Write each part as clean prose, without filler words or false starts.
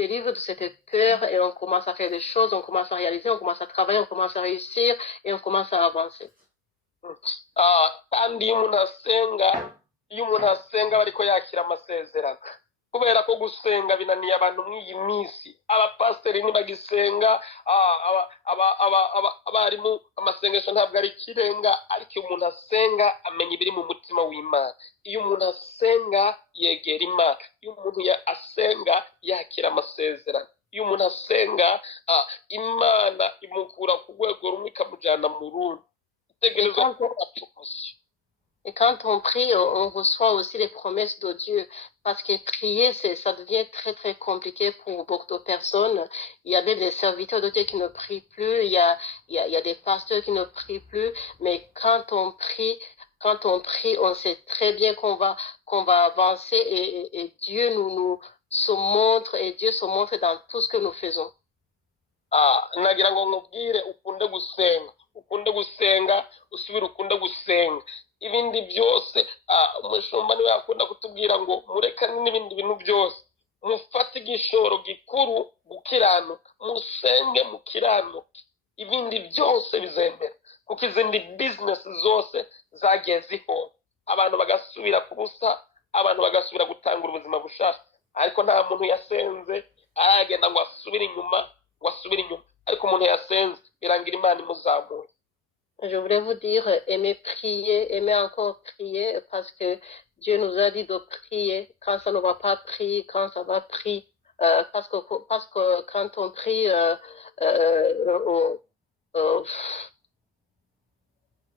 délivre de cette peur et on commence à faire des choses, on commence à réaliser, on commence à travailler, on commence à réussir et on commence à avancer. kandi iyo umuntu asenga bariko yakira amasezerano, kubera ko gusenga binaniye abantu mw'iyi minsi. Abapasiteri ntibagisenga, abarimu amasengesho ntabwo ari ikirenga, ariko iyo umuntu asenga amenya ibiri mu mutima w'Imana. Iyo umuntu asenga yegera Imana. Iyo umuntu asenga yakira amasezerano. Iyo umuntu asenga Imana imukura ku rwego rumwe ikamujyana mu rundi. Itegerezwa ko atumushye. Et quand on prie, on reçoit aussi les promesses de Dieu. Parce que prier, ça devient très, très compliqué pour beaucoup de personnes. Il y a même des serviteurs de Dieu qui ne prient plus. Il y a des pasteurs qui ne prient plus. Mais quand on prie, on sait très bien qu'on va avancer et Dieu nous se montre, et Dieu se montre dans tout ce que nous faisons. Nagira ngo nkubwire ukunde gusenga usubire ukunde gusenga. Ibindi byose umushumba niwe yakunda kutubwira ngo murekane n'ibindi bintu byose, mufate igishoro gikuru gukiranuka, musenge mukiranuke, ibindi byose bizemera. Kuko izindi business zose zagiye zihora, abantu bagasubira ku busa, abantu bagasubira gutangura ubuzima bushasha. Ariko nta muntu yasenze aragenda ngo asubire inyuma, ariko umuntu yasenze birangira Imana imuzamuye. Je voulais vous dire, aimez prier, aimez encore prier, parce que Dieu nous a dit de prier quand ça ne va pas prier, quand ça va prier, parce que quand on prie,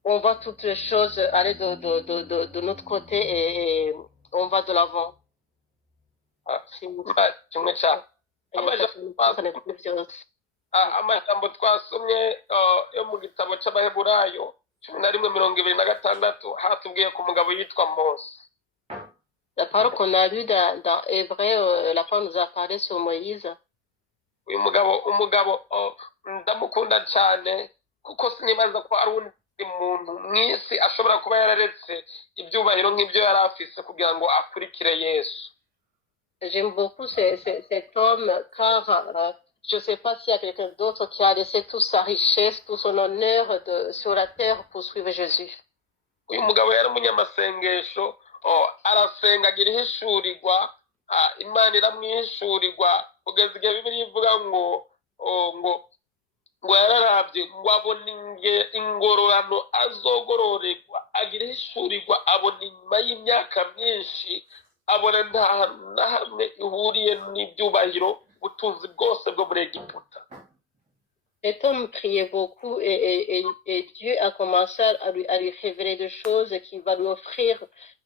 on voit toutes les choses aller de notre côté et on va de l'avant. Amajambo twasomye yo mu gitabo cy'Abaheburayo 11:26 hatubwiye ku mugabo yitwa Mose. La parole qu'on a lue dans Hébreu, la parole nous a parlé sur Moïse. Uyu umugabo ndamukunda cyane kuko sinibaza ko ari undi muntu mwisi ashobora kuba yararetse ibyubahiro nk'ibyo yari afise kugira ngo akurikire Yesu. J'aime beaucoup cet homme car je ne sais pas s'il y a quelqu'un d'autre qui a laissé toute sa richesse, tout son honneur sur la terre pour suivre Jésus. Uyu mugabo yari umunyamasengesho, arasenga agira ihishurirwa, Imana iramwihishurirwa kugeza igihe Bibiliya ivuga ngo yararabye ngo abona ingororano azogororerwa, agira ihishurirwa, abona inyuma y'imyaka myinshi, abona nta hantu na hamwe ihuriye n'ibyubahiro ubutunzi bwose bwo muri Egiputa. Cet homme priait beaucoup et Dieu a commencé à lui révéler des choses qu'il va lui offrir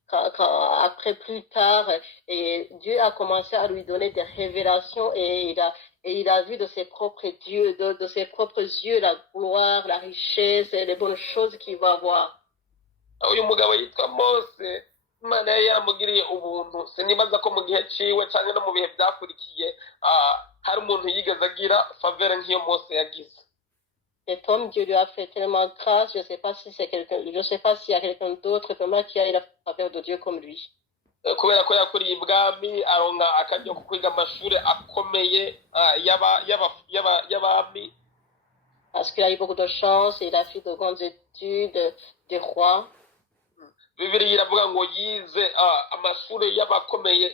après plus tard. Et Dieu a commencé à lui donner des révélations et il a vu de ses propres yeux, de ses propres yeux la gloire, la richesse et les bonnes choses qu'il va avoir. Uyu mugabo yitwa Mose, Imana yari yaramugiriye ubuntu. Sinibaza ko mu gihe ciwe cyangwa no mu bihe byakurikiye hari umuntu yigeze agira faveur nk'iyo Mose yagize. Cet homme, Dieu lui a fait tellement grâce, je ne sais pas si c'est quelqu'un, je sais pas s'il y a quelqu'un d'autre vraiment qui a eu la faveur de Dieu comme lui. Kubera ko yakuriye ibwami, aronka akaryo ko kwiga amashuri akomeye y'abami. Parce qu'il a eu beaucoup de chance et il a fait de grandes études de roi. Bibiliya iravuga ngo yize amashuri y'abakomeye,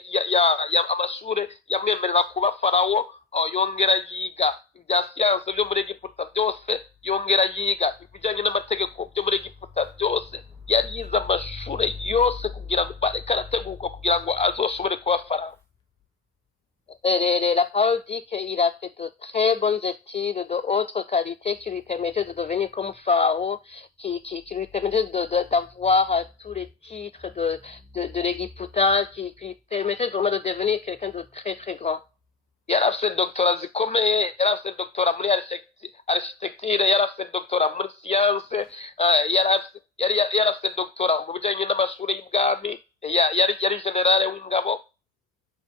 amashuri yamwemerera kuba farawo, yongera yiga ibya siyanse byo muri Egiputa byose, yongera yiga ibijyanye n'amategeko byo muri Egiputa byose. Yari yize amashuri yose kugira ngo bareke arategurwa kugira ngo azoshobore kuba farawo. La parole dit qu'il a fait de très bonnes études de haute qualité qui lui permettaient de devenir comme Pharaon, qui lui permettaient d'avoir tous les titres de l'Égypta, qui lui permettaient vraiment de devenir quelqu'un de très très grand. Yari afite doctora zikomeye, yari afite doctora muri architecture, yari afite doctora muri science, yari afite doctora mu bijyanye n'amashuri y'ubwami, yari generale w'ingabo.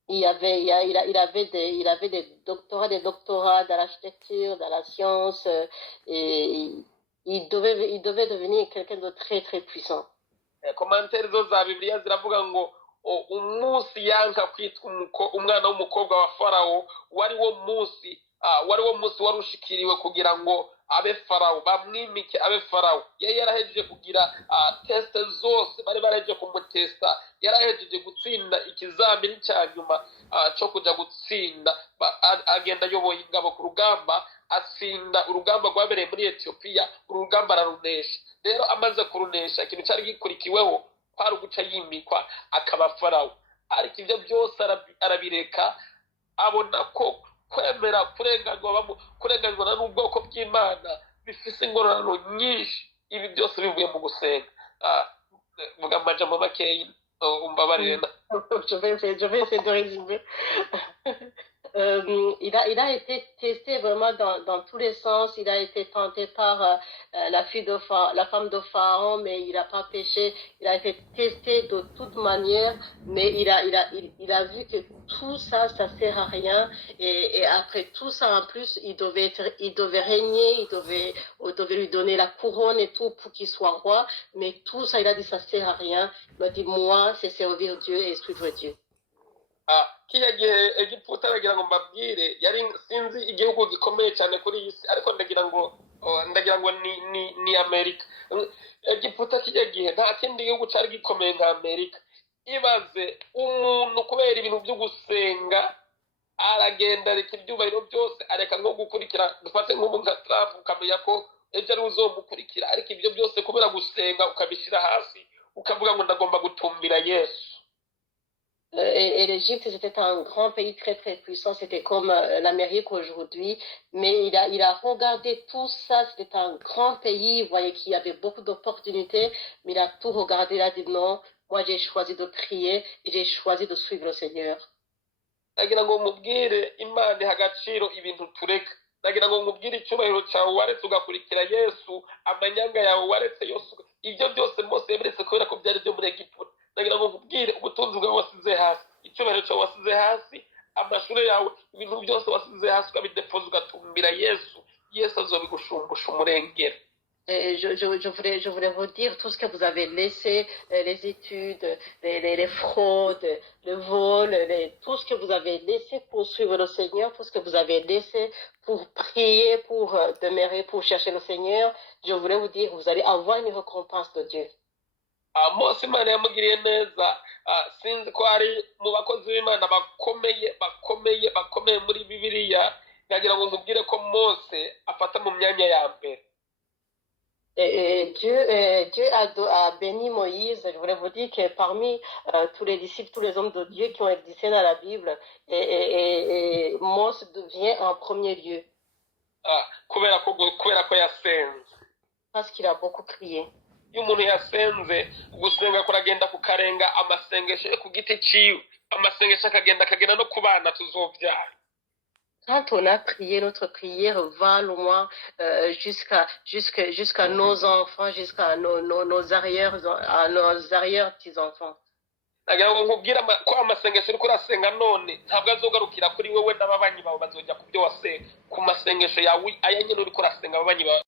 Il avait des doctorats dans l'architecture, dans la science, et il devait devenir quelqu'un de très très puissant. Commentaire zo za Bibiliya ziravuga ngo umunsi yanka kwitwa umwana w'umukobwa wa farawo wari wo munsi wari ushikiriwe kugira ngo abe farawo, bamwimike abe farawo. Yari yarahejeje kugira teste zose, bari barahejeje kumutesta, yarahejeje gutsinda ikizamini cya nyuma cyo kujya gutsinda. Agenda ayoboye ingabo ku rugamba, atsinda urugamba rwabereye muri Etiyopiya, urugamba ararunesha. Rero amaze kurunesha, ikintu cyari gikurikiweho kwari uguca yimikwa akaba farawo. Ariko ibyo byose arabireka, abona ko kwemera kurenganywa n'ubwoko bw'Imana bifise ingororano nyinshi. Ibi byose bivuye mu gusenga. Vuga amajambo makeya umbabarire. Je vais essayer de résumer. Il a été testé vraiment dans tous les sens. Il a été tenté par la femme de Pharaon, mais il n'a pas péché. Il a été testé de toute manière, mais il a vu que tout ça, ça sert à rien. Et après tout ça, en plus, il devait régner, on devait lui donner la couronne et tout pour qu'il soit roi. Mais tout ça, il a dit, ça sert à rien. Il a dit, moi, c'est servir Dieu et suivre Dieu. Kiriya gihe Egiputa aragira ngo mbabwire yari sinzi igihugu gikomeye cyane kuri iyi si, ariko ndagira ngo ni Amerika. Egiputa kiriya gihe nta kindi gihugu cyari gikomeye nka Amerika. Ibaze umuntu kubera ibintu byo gusenga aragenda areka ibyubahiro byose, areka nko gukurikira, dufate nk'ubu nka Trump ukamenya ko ejo ari uzomukurikira, ariko ibyo byose kubera gusenga ukabishyira hasi ukavuga ngo ndagomba gutumbira Yesu. Et l'Égypte, c'était un grand pays très très puissant, c'était comme l'Amérique aujourd'hui, mais il a regardé tout ça, c'était un grand pays, il voyait qu'il y avait beaucoup d'opportunités, mais il a tout regardé, il a dit non, moi j'ai choisi de prier et j'ai choisi de suivre le Seigneur. Nagira ngo mubwire Imana iha agaciro ibintu tureka. Nagira ngo mubwire icyubahiro cyawe waretse ugakurikira Yesu, amanyanga yawe waretse yose, ibyo byose Mose yabiretse kubera ko byari byo muri Egiputa. Nagira ngo mubwire ubutunzi bwawe wasize hasi, icyubahiro cyawe wasize hasi, amashuri yawe, ibintu byose wasize hasi ukabidepoza ugatumbira Yesu. Yesu azobigushumbusha umurengera. Je voulais vous dire tout ce que vous avez laissé, les études, les fraudes, le vol, tout ce que vous avez laissé pour suivre le Seigneur, tout ce que vous avez laissé pour prier, pour demeurer, pour chercher le Seigneur. Je voulais vous dire, vous allez avoir une récompense de Dieu. Mose Imana yamugiriye neza, sinzi ko ari mu bakozi b'Imana bakomeye muri Bibiliya. Nagira ngo mubwire ko Mose afata mu myanya ya mbere. Dieu a béni Moïse. Je voulais vous dire que parmi tous les disciples, tous les hommes de Dieu qui ont existé dans la Bible, et Mose devient en premier lieu. Kubera ko yasenze. Parce qu'il a beaucoup crié. Iyo umuntu yasenze, gusenga kuragenda kukarenga amasengesho ku giti ciwe, amasengesho akagenda no ku bana tuzobyara. Quand on a prié, notre prière va loin jusqu'à nos enfants, jusqu'à nos arrière-petits-enfants. Nagira ngo nkubwire ko amasengesho uri kurasenga none ntabwo azogarukira kuri wewe n'ababanyi bawe, bazojya ku byo wasenga, ku masengesho yawe aya nyine uri kurasenga ababanyi bawe